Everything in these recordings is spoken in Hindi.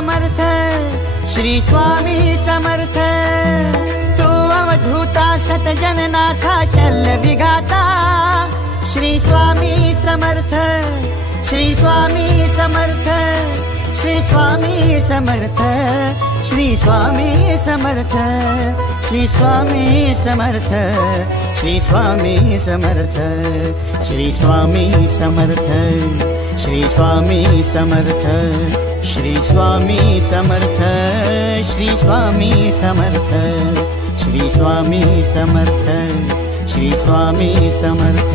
समर्थ, श्री स्वामी समर्थ। तू अवधूता सतजननाथा शल्य विघाता, श्री स्वामी समर्थ, श्री स्वामी समर्थ, श्री स्वामी समर्थ, श्री स्वामी समर्थ, श्री स्वामी समर्थ, श्री स्वामी समर्थ, श्री स्वामी समर्थ, श्री स्वामी समर्थ, श्री स्वामी समर्थ, श्री स्वामी समर्थ, श्री स्वामी समर्थ, श्री स्वामी समर्थ।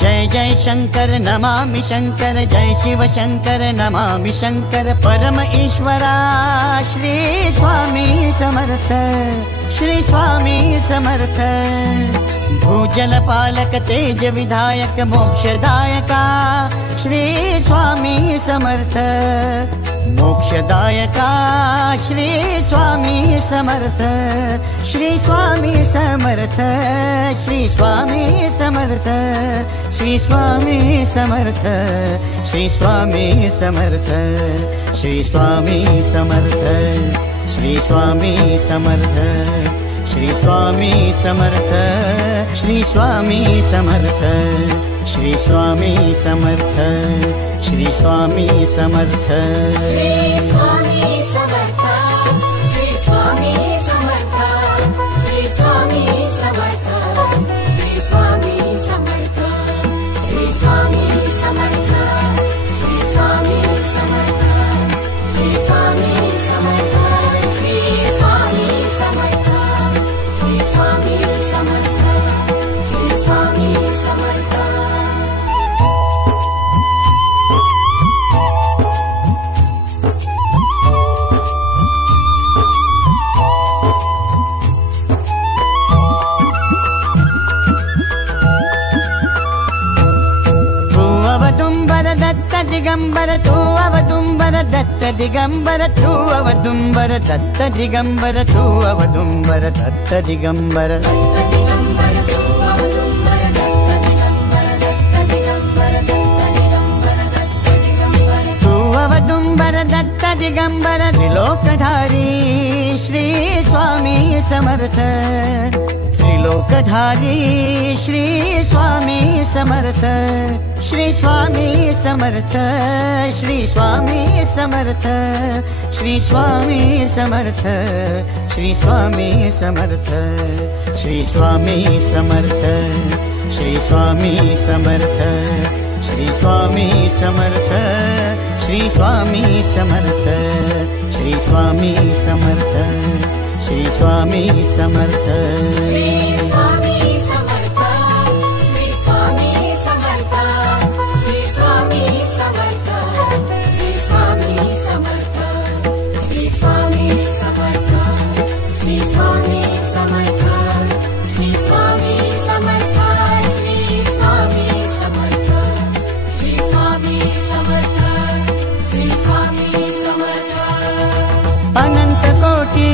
जय जय शंकर नमामि शंकर, जय शिव शंकर नमामि शंकर। परम ईश्वरा श्री स्वामी समर्थ, श्री स्वामी समर्थ। भूजल पालक तेज विधायक मोक्षदायका, श्री स्वामी समर्थ, मोक्षदायका श्री स्वामी समर्थ, श्री स्वामी समर्थ, श्री स्वामी समर्थ, श्री स्वामी समर्थ, श्री स्वामी समर्थ, श्री स्वामी समर्थ, श्री स्वामी समर्थ, श्री स्वामी समर्थ, श्री स्वामी समर्थ, श्री स्वामी समर्थ, श्री स्वामी समर्थ। श्री स्वामी समर्थ, श्री स्वामी समर्थ, श्री स्वामी समर्थ, श्री स्वामी समर्थ, श्री स्वामी समर्थ, श्री स्वामी समर्थ, श्री स्वामी समर्थ, श्री स्वामी समर्थ, श्री स्वामी समर्थ, श्री स्वामी समर्थ। दिगंबर तू अवदुंबर दत्त दिगंबर तू अवदुंबर दत्त दिगंबर तू अवदुंबर दत्त दिगंबर। तू अवदुंबर दत्त दिगंबर त्रिलोकधारी श्री स्वामी समर्थ, त्रिलोकधारी श्री स्वामी समर्थ, श्री स्वामी समर्थ, श्री स्वामी समर्थ, श्री स्वामी समर्थ, श्री स्वामी समर्थ, श्री स्वामी समर्थ, श्री स्वामी समर्थ, श्री स्वामी समर्थ, श्री स्वामी समर्थ, श्री स्वामी समर्थ, श्री स्वामी समर्थ। अनंत कोटि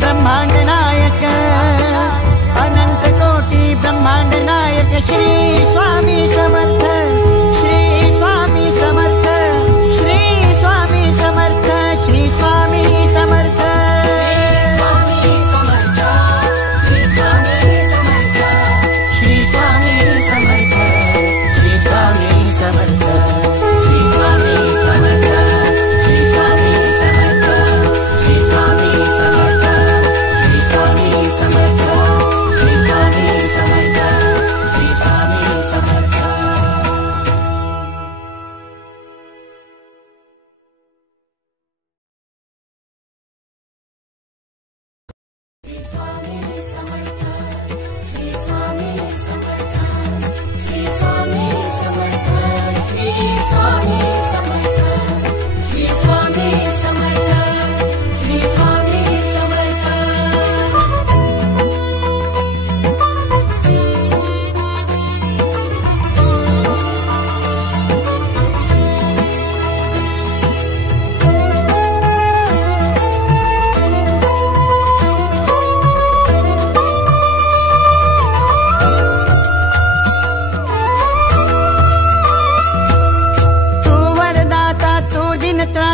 ब्रह्मांड नायक, अनंत कोटि ब्रह्मांड नायक श्री स्वामी समर्थ, श्री स्वामी समर्थ, श्री स्वामी समर्थ, श्री स्वामी समर्थ, श्री स्वामी समर्थ, श्री स्वामी समर्थ, श्री स्वामी समर्थ, श्री स्वामी समर्थ, श्री स्वामी समर्थ, श्री स्वामी समर्थ, श्री स्वामी समर्थ, श्री स्वामी समर्थ, श्री स्वामी समर्थ।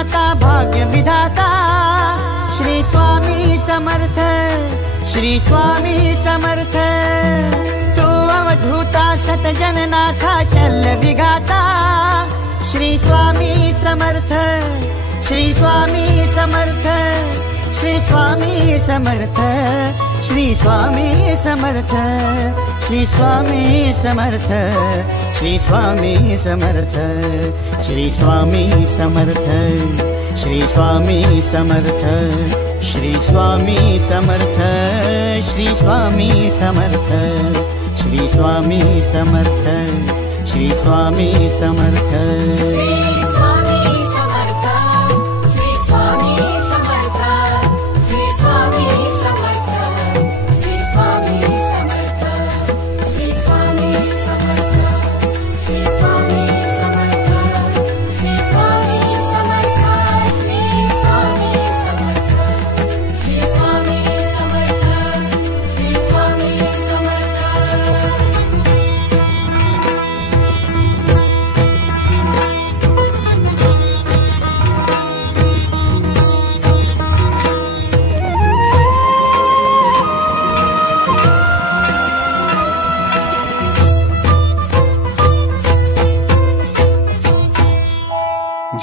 दाता भाग्य विधाता श्री स्वामी समर्थ, श्री स्वामी समर्थ। तू अवधूता सतजननाथा शल्य विघाता श्री स्वामी समर्थ, श्री स्वामी समर्थ, श्री स्वामी समर्थ, श्री स्वामी समर्थ, श्री स्वामी समर्थ, श्री स्वामी समर्थ, श्री स्वामी समर्थ, श्री स्वामी समर्थ, श्री स्वामी समर्थ, श्री स्वामी समर्थ, श्री स्वामी समर्थ, श्री स्वामी समर्थ।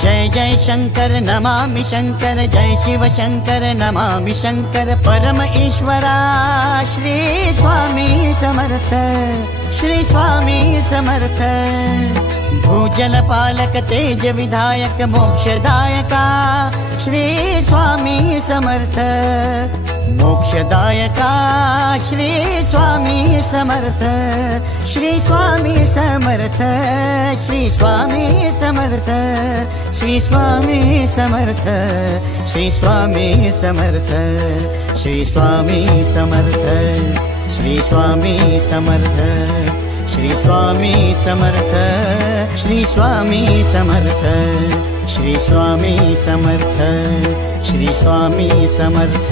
जय जय शंकर नमामि शंकर, जय शिव शंकर नमामि शंकर। परम ईश्वरा श्री स्वामी समर्थ, श्री स्वामी समर्थ। भूजल पालक तेज विधायक मोक्षदायका श्री स्वामी समर्थ, मोक्षदायका श्री स्वामी समर्थ, श्री स्वामी समर्थ, श्री स्वामी समर्थ, श्री स्वामी समर्थ, श्री स्वामी समर्थ, श्री स्वामी समर्थ, श्री स्वामी समर्थ, श्री स्वामी समर्थ, श्री स्वामी समर्थ, श्री स्वामी समर्थ, श्री स्वामी समर्थ।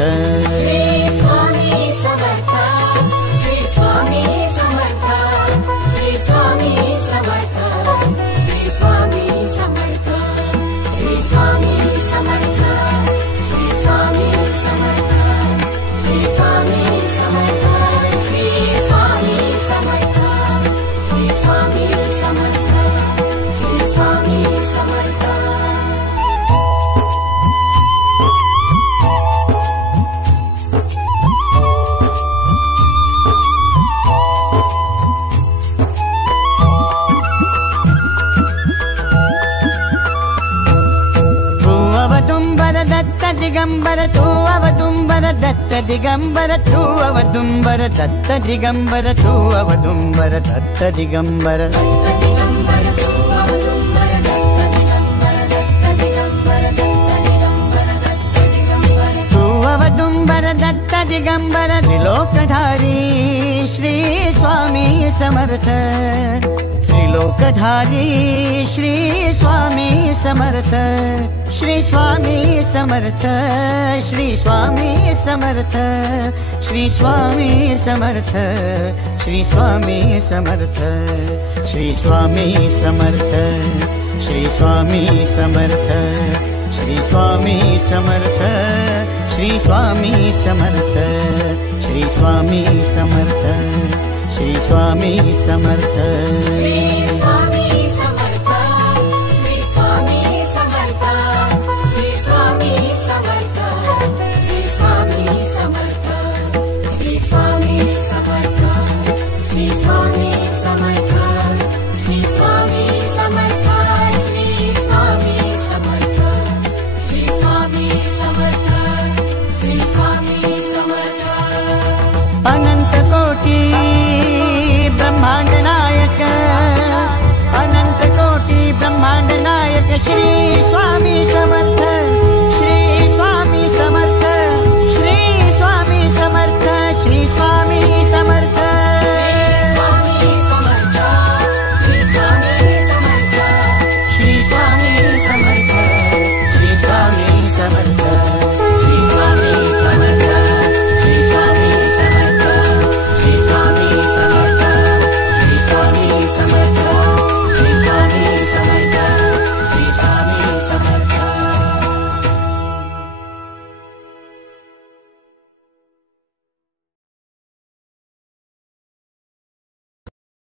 दिगंबर तू अवदुंबर दत्त दिगंबर तू अवदुंबर दत्त दिगंबर तू अवदुंबर दत्त दिगंबर। तू अवदुंबर दत्त दिगंबर त्रिलोकधारी श्री स्वामी समर्थ, त्रिलोकधारी श्री स्वामी समर्थ, श्री स्वामी समर्थ, श्री स्वामी समर्थ, श्री स्वामी समर्थ, श्री स्वामी समर्थ, श्री स्वामी समर्थ, श्री स्वामी समर्थ, श्री स्वामी समर्थ, श्री स्वामी समर्थ, श्री स्वामी समर्थ, श्री स्वामी समर्थ।